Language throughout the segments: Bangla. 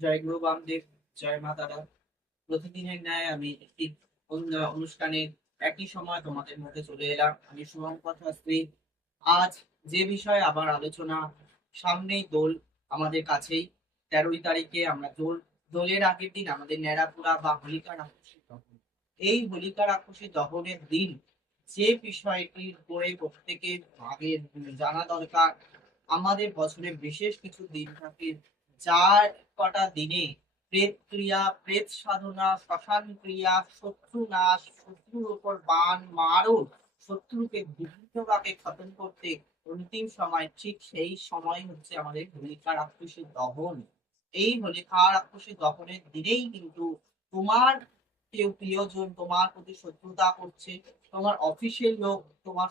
জয় গুরু বামদেব, জয় মা তারা। প্রতিদিনের ন্যায় আমি একটি অনুষ্ঠানে একই সময় তোমাদের মধ্যে চলে এলাম। আমি শুভঙ্কর শাস্ত্রী আজ যে বিষয়ে আবার আলোচনা, সামনেই দোল আমাদের কাছেই। তেরোই তারিখে আমরা দোল, দোলের আগের দিন আমাদের ন্যাড়াপুরা বা হোলিকা রাক্ষসী দহন। এই হোলিকা রাক্ষসী দহনের দিন যে বিষয়টির উপরে প্রত্যেকের আগে জানা দরকার। আমাদের বছরে বিশেষ কিছু দিন থাকে যার কটা দিনে প্রেত ক্রিয়া, প্রেত সাধনা, শ্মশান ক্রিয়া, শত্রু নাশ, শত্রুর উপর বান মারণ, শত্রুকে বিভিন্ন ভাবে খতম করতে অন্তিম সময় ঠিক সেই সময় হচ্ছে আমাদের হোলিকা রাক্ষসী দহন। এই হোলিকা রাক্ষসী দহনের দিনেই কিন্তু তোমার কেউ প্রিয়জন তোমার প্রতি শত্রুতা করছে, তোমার অফিসের লোক তোমার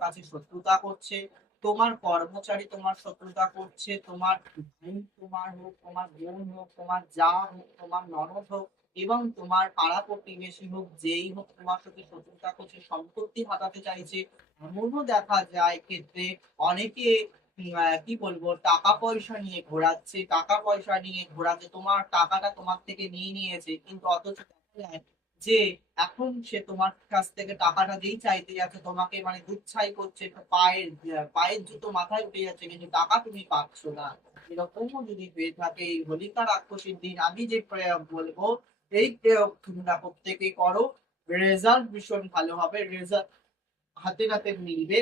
কাছে শত্রুতা করছে তোমার কর্মচারী তোমার শত্রুতা করছে, তোমার ভাই তোমার হোক, তোমার বোন হোক, তোমার যা হোক, তোমার ননদ হোক এবং তোমার পাড়া প্রতিবেশী হোক, যেই হোক তোমার সাথে শত্রুতা করছে, সম্পত্তি হাতাতে চাইছে, এমনও দেখা যায় ক্ষেত্রে অনেকে কি বলব, টাকা পয়সা নিয়ে ঘোরাচ্ছে, টাকা পয়সা নিয়ে ঘোরাচ্ছে, তোমার টাকাটা তোমার থেকে নিয়ে নিয়েছে, কিন্তু অথচ যে এখন সে তোমার কাছ থেকে টাকাটা যেই চাইতে যাচ্ছে, তোমাকে মানে দুচ্ছাই করছে পায়ের পায়ের জুতো মাথায় উঠে যাচ্ছে, কিন্তু টাকা তুমি পাচ্ছ না। এরকমও যদি হয়ে থাকে এই হোলিকা রাক্ষসীর দিন, আমি যে বলব, এই তোমরা প্রত্যেকে করো রেজাল্ট ভীষণ ভালো হবে রেজাল্ট হাতে হাতে মিলবে।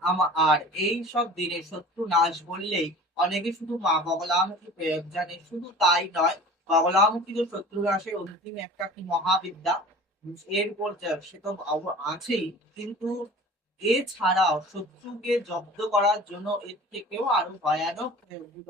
আমা- আর এই সব দিনে শত্রু নাশ বললেই অনেকে শুধু মা বগলামুখী প্রয়োগ জানে, শুধু তাই নয় তো শত্রু নাশের অন্তিম একটা কি মহাবিদ্যা? যা- সে তো আছেই। কিন্তু এছাড়াও শত্রুকে জব্দ করার জন্য এর থেকেও আরও ভয়ানক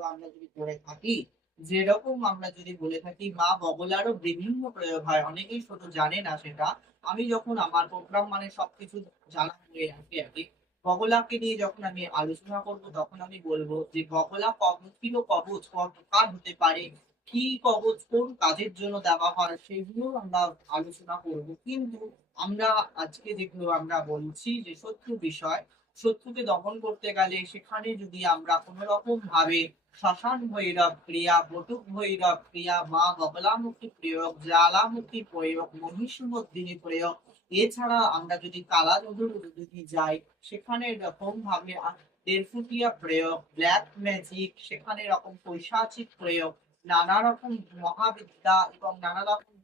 আমরা যদি করে থাকি, যেরকম আমরা যদি বলে থাকি, মা বগলারও বিভিন্ন প্রয়োগ হয়। অনেকেই শুধু জানে না সেটা। আমি যখন আমার প্রোগ্রাম মানে সবকিছু জানা হয়ে আগে আগে, বগলাকে নিয়ে যখন আমি আলোচনা করব, তখন আমি বলব যে বগলা কবচ কি কবচ কাজ হতে পারে? কি কবচ কোন কাজের জন্য দেওয়া হয় সেগুলো আমরা আলোচনা করব। কিন্তু আমরা আজকে যেগুলো আমরা বলছি যে শত্রু বিষয়, শত্রুকে দমন করতে গেলে সেখানে যদি আমরা কোনো রকম ভাবে শ্মশান ভৈরব ক্রিয়া, বটুক ভৈরব ক্রিয়া, মা বগলামুখী প্রয়োগ, জ্বালামুখী প্রয়োগ, মহিষমর্দিনী প্রয়োগ, এছাড়া আমরা যদি কালা নদুর যদি যাই, সেখানে এরকম ভাবে দেড়ফুটিয়া প্রয়োগ, ব্ল্যাক ম্যাজিক, সেখানে এরকম পৈশাচিক প্রয়োগ নানা রকম মহাবিদ্যা এবং নানা রকম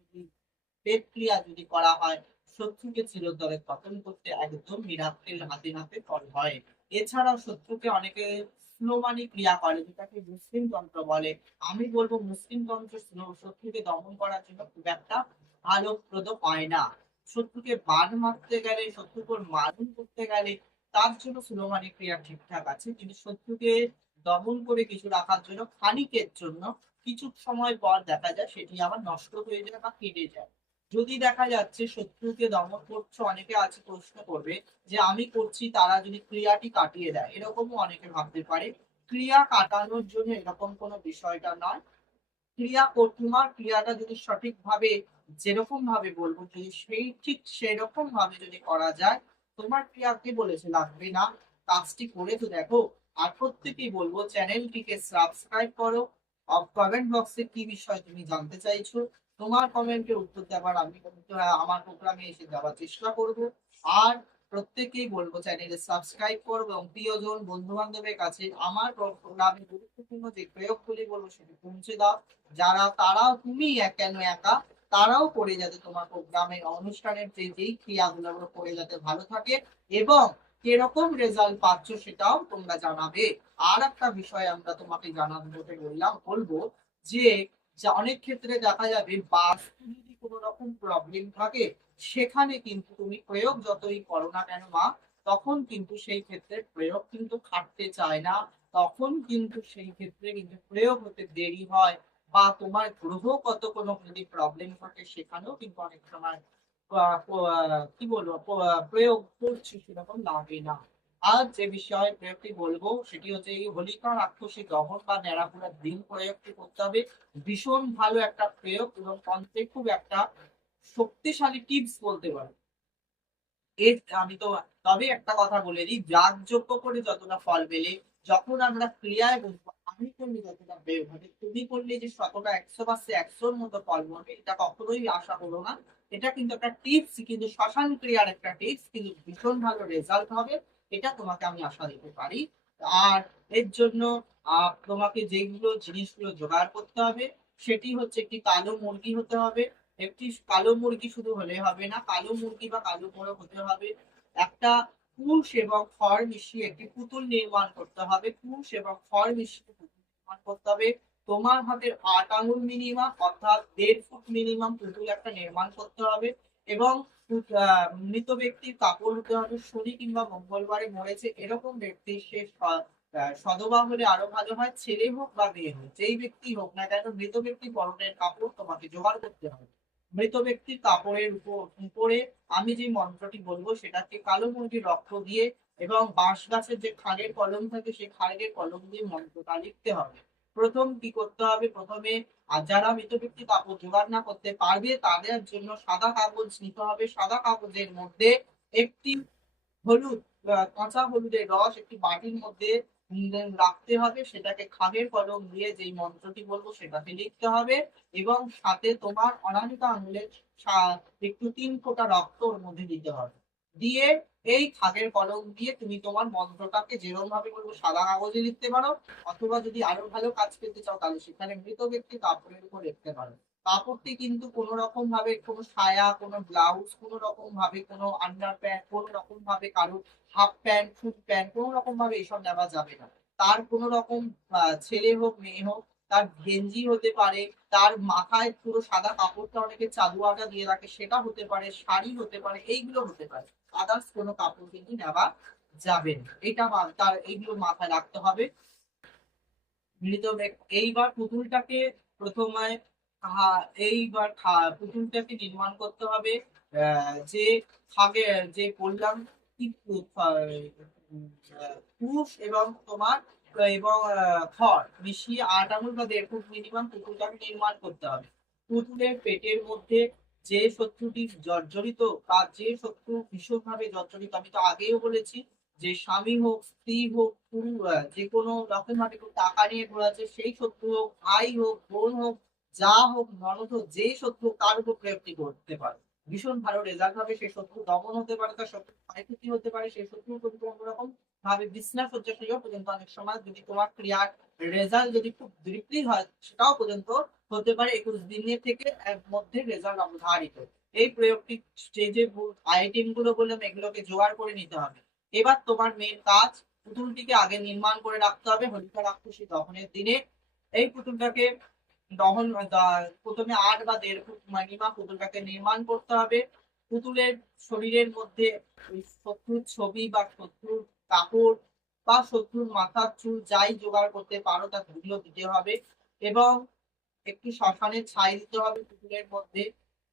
পেট ক্রিয়া যদি করা হয়, শত্রুকে চিরতরে পতন করতে একদম মিরাক্কেল হাতে হাতে ফল হয়। এছাড়াও শত্রুকে অনেকে স্লোমানি ক্রিয়া করে, যেটাকে মুসলিম তন্ত্র বলে। আমি বলব মুসলিম তন্ত্র শত্রুকে দমন করার জন্য খুব একটা আলোকপ্রদ হয় না। শত্রুকে বান মারতে গেলে শত্রুকে মারণ করতে গেলে তার জন্য স্লোমানি ক্রিয়া ঠিকঠাক আছে। কিন্তু শত্রুকে দমন করে কিছু রাখার জন্য, খানিকের জন্য কিছু সময় পর দেখা যায় সেটি আবার নষ্ট হয়ে যায় বা কেটে যায়। যদি দেখা যাচ্ছে শত্রুকে দমন করছ, অনেকে আছে প্রশ্ন করবে যে আমি করছি, তারা যদি ক্রিয়াটি কাটিয়ে দেয়, এরকমও অনেকে ভাবতে পারে। ক্রিয়া কাটানোর জন্য এরকম কোনো বিষয়টা নয়। ক্রিয়া কর- তোমার ক্রিয়াটা যদি সঠিকভাবে যেরকম ভাবে বলব, যদি সেই ঠিক সেরকম ভাবে যদি করা যায়, তোমার ক্রিয়া কে বলেছে, লাগবে না, কাজটি করে তো দেখো। আর প্রত্যেকেই বলব চ্যানেলটিকে সাবস্ক্রাইব করো। কমেন্ট বক্সে কি বিষয় তুমি জানতে চাইছো, তোমার কমেন্টের উত্তর দেওয়ার আমি আমার প্রোগ্রামে এসে দেওয়ার চেষ্টা করব। আর প্রত্যেকেই বলব চ্যানেলে সাবস্ক্রাইব করব এবং প্রিয়জন বন্ধু বান্ধবের কাছে আমার প্রোগ্রামে গুরুত্বপূর্ণ যে প্রয়োগগুলি বলব সেটি পৌঁছে দাও। যারা, তারাও তুমি কেন একা, তারাও করে যাতে তোমার প্রোগ্রামের অনুষ্ঠানের যে, যেই ক্রিয়াগুলো করে যাতে ভালো থাকে এবং কীরকম রেজাল্ট পাচ্ছ সেটাও তোমরা জানাবে। আর একটা বিষয় আমরা তোমাকে বলে বললাম বলব যে অনেক ক্ষেত্রে দেখা যাবে বাস্তু যদি কোনো রকম প্রবলেম থাকে, সেখানে কিন্তু তুমি প্রয়োগ যতই করো না কেন মা, তখন কিন্তু সেই ক্ষেত্রে প্রয়োগ কিন্তু খাটতে চায় না। তখন কিন্তু সেই ক্ষেত্রে কিন্তু প্রয়োগ হতে দেরি হয় বা তোমার গ্রহগত কোনো যদি প্রবলেম থাকে, সেখানেও কিন্তু অনেক সময় কি বলব প্রয়োগ করছি সেরকম লাগে না। আজ যে বিষয়ে প্রয়োগটি বলব, সেটি হচ্ছে এই হোলিকা রাক্ষসী দহন বা ন্যাড়াপুরার দিন প্রয়োগটি করতে হবে। ভীষণ ভালো একটা প্রয়োগ এবং তন্ত্রে খুব একটা শক্তিশালী টিপস বলতে পারো। এর আমি তো তবে একটা কথা বলে দিই যাগযজ্ঞ করে যতটা ফল পেলে যখন আমরা ক্রিয়ায় বসবো আমি করলে যতটা ব্যয় হবে তুমি করলে যে শতটা একশো পাশে একশোর মতো ফল হবে, এটা কখনোই আশা করো না। এটা কিন্তু একটা টিপস কিন্তু শ্মশান ক্রিয়ার একটা টিপস কিন্তু ভীষণ ভালো রেজাল্ট হবে, এটা তোমাকে আমি আশা দিতে পারি। আর এর জন্য তোমাকে যেগুলো জিনিসগুলো জোগাড় করতে হবে, সেটি হচ্ছে একটি কালো মুরগি হতে হবে। একটি কালো মুরগি শুধু হলে হবে না, কালো মুরগি বা কালো মোরগ হতে হবে। একটা কুশ এবং খড় মিশিয়ে একটি পুতুল নির্মাণ করতে হবে। কুশ এবং খড় মিশিয়ে পুতুল নির্মাণ করতে হবে। তোমার হাতের আট আঙুল মিনিমাম অর্থাৎ দেড় ফুট মিনিমাম পুতুল একটা নির্মাণ করতে হবে এবং মৃত ব্যক্তির কাপড় হতে হবে শনি কিংবা মঙ্গলবারে মরেছে। এরকম ব্যক্তি সে স- আহ, সধবা হলে আরও ভালো হয়। ছেলে হোক বা মেয়ে হোক যেই ব্যক্তি হোক না কেন মৃত ব্যক্তি পরনের কাপড় তোমাকে জোগাড় করতে হবে। মৃত ব্যক্তির কাপড়ের উপর আমি যে মন্ত্রটি বলব সেটাকে কালো মুরগির রক্ত দিয়ে এবং বাঁশ গাছের যে খাড়ের কলম থাকে সেই খাড়ের কলম দিয়ে মন্ত্রটা লিখতে হবে। প্রথম কি করতে হবে? প্রথমে যারা মৃত ব্যক্তি কাপড় জোগাড় না করতে পারবে, তাদের জন্য সাদা কাগজ নিতে হবে। সাদা কাগজের মধ্যে একটি হলুদ কাঁচা হলুদের রস একটি বাটির মধ্যে রাখতে হবে, সেটাকে খাগের কলম দিয়ে যেই মন্ত্রটি বলব সেটাকে লিখতে হবে। এবং সাথে তোমার অনামিকা আঙুলের একটু তিন ফোঁটা রক্ত ওর মধ্যে দিতে হবে। দিয়ে এই খাগের কলম দিয়ে তুমি তোমার মন্ত্রটাকে যেরকম ভাবে বলব সাদা কাগজে লিখতে পারো, অথবা যদি আরও ভালো কাজ পেতে চাও তাহলে সেখানে মৃত ব্যক্তি কাপড়ের উপর লিখতে পারো। কাপড়টি কিন্তু কোনো রকম ভাবে কোনো সায়া কোনো ব্লাউজ কোনো রকম ভাবে কোনো আন্ডার প্যান্ট কোনো রকম ভাবে কারও হাফ প্যান্ট ফুল প্যান্ট কোনো রকম ভাবে এইসব নেওয়া যাবে না। তার কোনো রকম ছেলে হোক, মেয়ে হোক, তার গেঞ্জি হতে পারে, তার মাথায় পুরো সাদা কাপড়টা অনেকে চাদুয়াটা দিয়ে রাখে, সেটা হতে পারে, শাড়ি হতে পারে, এইগুলো হতে পারে। আদার্স কোনো কাপড় কিন্তু নেওয়া যাবে না। এটা তার এইগুলো মাথায় রাখতে হবে। মৃত এইবার পুতুলটাকে প্রথমে এইবার পুতুলটাকে নির্মাণ করতে হবে যে যে পুষ এবং তোমার, এবং খড় মিশিয়ে আট আঙুল বা দেড় ফুট মিনিমাম পুতুলটাকে নির্মাণ করতে হবে। পুতুলের পেটের মধ্যে যে শত্রুটি জর্জরিত বা যে শত্রু ভীষণভাবে জর্জরিত, আমি তো আগেও বলেছি যে স্বামী হোক, স্ত্রী হোক পুরু যে কোনো রকম ভাবে টাকা নিয়ে ঘোরাচ্ছে, সেই শত্রু হোক, ভাই হোক, বোন হোক যা হোক হোক যে শত্রু তার উপর প্রয়োগটি করতে পারে ভীষণ ভালো রেজাল্ট হবে, সেই শত্রু দমন হতে পারে, তার শত্রু ক্ষয়ক্ষতি হতে পারে, সেই শত্রু কিন্তু অন্যরকম ভাবে বিছনা শয্যাশায়ীও পর্যন্ত অনেক সময় যদি তোমার ক্রিয়ার রেজাল্ট যদি খুব দ্রুতই হয়, সেটাও পর্যন্ত হতে পারে একুশ দিনের থেকে এর মধ্যে রেজাল্ট অবধারিত। এই প্রয়োগটি স্টেজে আইটেমগুলো বললাম, এগুলোকে জোগাড় করে নিতে হবে। এবার তোমার মেন কাজ, পুতুলটিকে আগে নির্মাণ করে রাখতে হবে হোলিকা রাক্ষসী দহনের দিনে। এই পুতুলটাকে দহন প্রথমে আট বা দেড় ফুট মিনিমাম পুতুলটাকে নির্মাণ করতে হবে। পুতুলের শরীরের মধ্যে শত্রুর ছবি বা শত্রুর কাপড় বা শত্রুর মাথার চুল যাই জোগাড় করতে পারো তা ধুলো দিতে হবে এবং একটি শ্মশানের ছাই দিতে হবে পুতুলের মধ্যে।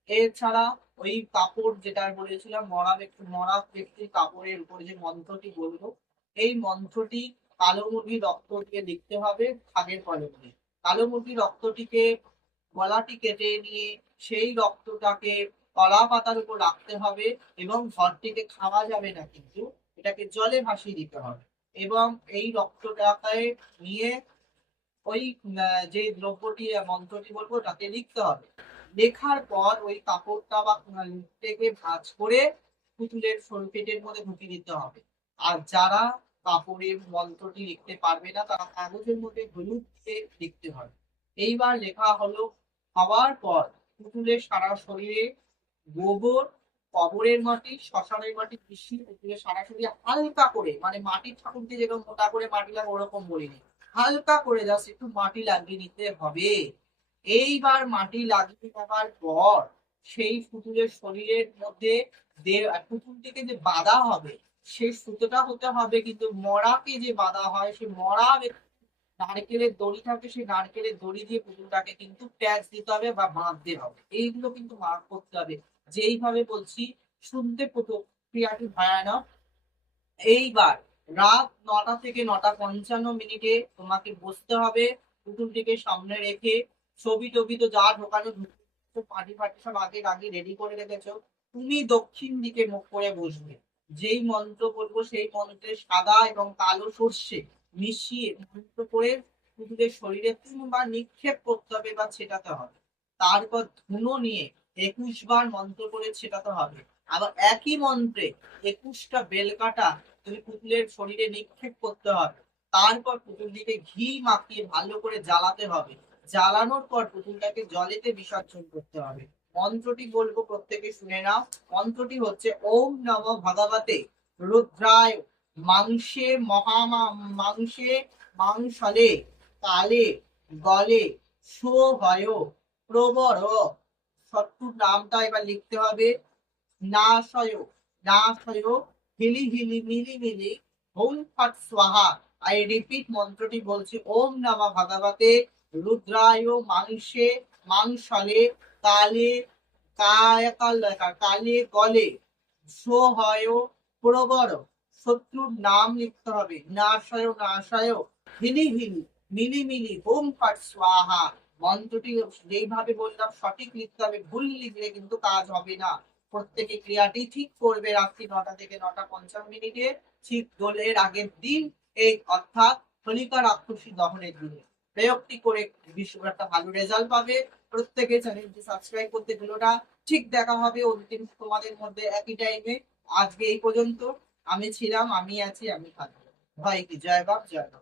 এছাড়া ওই কাপড় যেটা বলেছিলাম, মরা ব্যক্তি, মরা ব্যক্তির কাপড়ের উপরে যে মন্ত্রটি বলব, এই মন্ত্রটি কালো মুরগির রক্ত দিয়ে লিখতে হবে খাগের কলমে কালো মুরগির রক্তটিকে গলাটি কেটে নিয়ে সেই রক্তটাকে কলা পাতার উপর রাখতে হবে এবং ঘরটিকে খাওয়া যাবে না কিন্তু, এটাকে জলে ভাসিয়ে দিতে হবে। এবং এই রক্তটাকে নিয়ে ওই যে দ্রব্যটি মন্ত্রটি বলব, তাকে লিখতে হবে। লেখার পর ওই কাপড়টা বা থেকে ভাঁজ করে পুতুলের পেটের মধ্যে ঢুকিয়ে দিতে হবে। আর যারা কাপড়ের মন্ত্রটি লিখতে পারবে না, তারা কাগজের মধ্যে হলুদ লিখতে হবে। এইবার লেখা হলো, খাওয়ার পর পুতুলের সারা শরীরে গোবর, কবরের মাটি, শ্মশানের মাটি মিশিয়ে পুতুলের সারা শরীরে হালকা করে মানে মাটির ঠাকুরকে যেরকম মোটা করে মাটি লাগে, ওরকম বলিনি হালকা করে জাস্ট একটু মাটি লাগিয়ে নিতে হবে। এইবার মাটি লাগিয়ে নেওয়ার পর সেই পুতুলের শরীরের মধ্যে পুতুলটিকে যে বাঁধা হবে সেই সুতোটা হতে হবে, কিন্তু মরাকে যে বাঁধা হয়, সেই মরা নারকেলের দড়ি থাকে, সেই নারকেলের দড়ি দিয়ে পুতুলটাকে কিন্তু ট্যাক্স দিতে হবে বা বাঁধতে হবে। এইগুলো কিন্তু মার্ক করতে হবে। যেইভাবে বলছি, শুনতে প্রক্রিয়াটি ভয়ানক। এইবার রাত নটা থেকে নটা পঞ্চান্ন মিনিটে তোমাকে বসতে হবে, পুতুলটিকে সামনে রেখে। ছবি টবি তো যা ঢোকানো পাটি ফাটি সব আগে আগে রেডি করে রেখেছো। তুমি দক্ষিণ দিকে মুখ করে বসবে। যেই মন্ত্র বলব সেই মন্ত্রে সাদা এবং কালো সর্ষে মিশিয়ে মন্ত্র করে পুতুলের শরীরে তিনবার নিক্ষেপ করতে হবে বা ছেটাতে হবে। তারপর ধুনো নিয়ে একুশ বার মন্ত্র করে ছেটাতে হবে। আবার একই মন্ত্রে একুশটা বেলকাটা তুমি পুতুলের শরীরে নিক্ষেপ করতে হবে। তারপর পুতুলটিকে ঘি মাখিয়ে ভালো করে জ্বালাতে হবে। জ্বালানোর পর পুতুলটাকে জলেতে বিসর্জন করতে হবে। মন্ত্রটি বলব প্রত্যেকে শুনে নাও। মন্ত্রটি হচ্ছে, ওম নম ভগবতে রুদ্রায় মাংসে মহামা, মাংসে মাংসলে কালে গলে শোভয় প্রবর। শত্রুর নামটা এবার লিখতে হবে। নাশয় নাশয়, হিলি হিলি মিলি মিলি, হোম ফট স্বাহা। আই রিপিট মন্ত্রটি বলছি, ওম নমঃ ভগবতে রুদ্রায় মাংসে মাংসলে কালে কায়াকাল কালে গলে। সোহয় প্রবর, শত্রুর নাম লিখতে হবে। নাশয় নাশয় হিলি হিলি মিলি মিলি, হোম ফট স্বাহা। মন্ত্রটি যেইভাবে বললাম, সঠিক লিখতে হবে। ভুল লিখলে কিন্তু কাজ হবে না। প্রত্যেকে ক্রিয়াটি ঠিক করবে রাত্রি নটা থেকে নটা পঞ্চাশ মিনিটে। ঠিক দোলের আগের দিন এই অর্থাৎ হোলিকা রাক্ষসী দহনের দিনে। প্রয়োগটি করে বিশ্ব একটা ভালো রেজাল্ট পাবে। প্রত্যেকে চ্যানেলটি সাবস্ক্রাইব করতে ভুলো না। ঠিক দেখা হবে অন্তিম তোমাদের মধ্যে একই টাইমে আজকে এই পর্যন্ত। আমি ছিলাম, আমি আছি, আমি থাকব। ভাই কি? জয় বাপ জয় বাপ